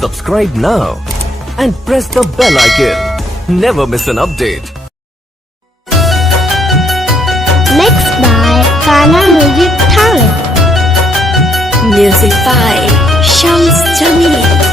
Subscribe now and press the bell icon. Never miss an update. Mixed by Kana Music Talent. Music by Shams Jamil.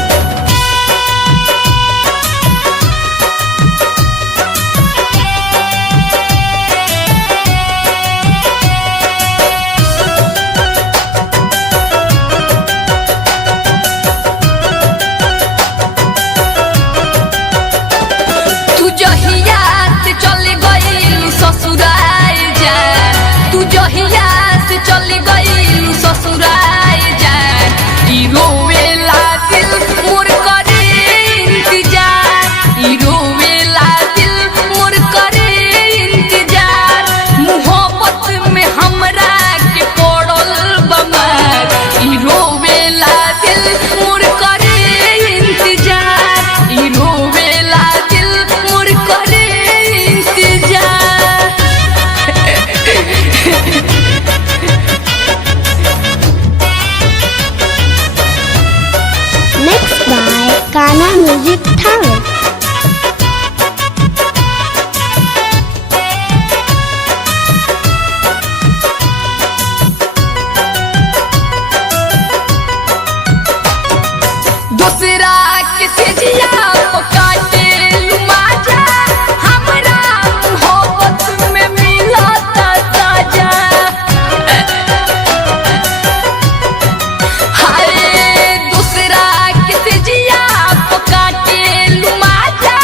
Mixed by Kana Music Talent. दूसरा किसी जिया को काटे लुमाजा हमरा मोहब्बत में मिला था साजा। हाय दूसरा किसी जिया को काटे लुमाजा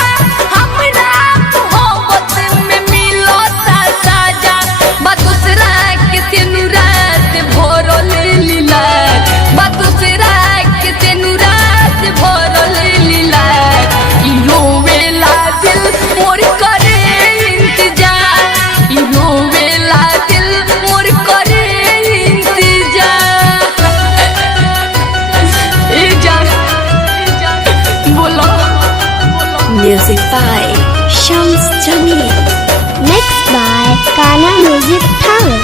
हमरा मोहब्बत में मिला था साजा। बा दूसरा किसी नुरात भोरो लीला, बा दूसरा किसी नुरात भोरल लीला। रोवेला दिल मोर करे इंतजार, रोवेला दिल मोर करे इंतजार। ए जान बोलो। Music by Shams Jamil. Mixed by Kana Music Talent.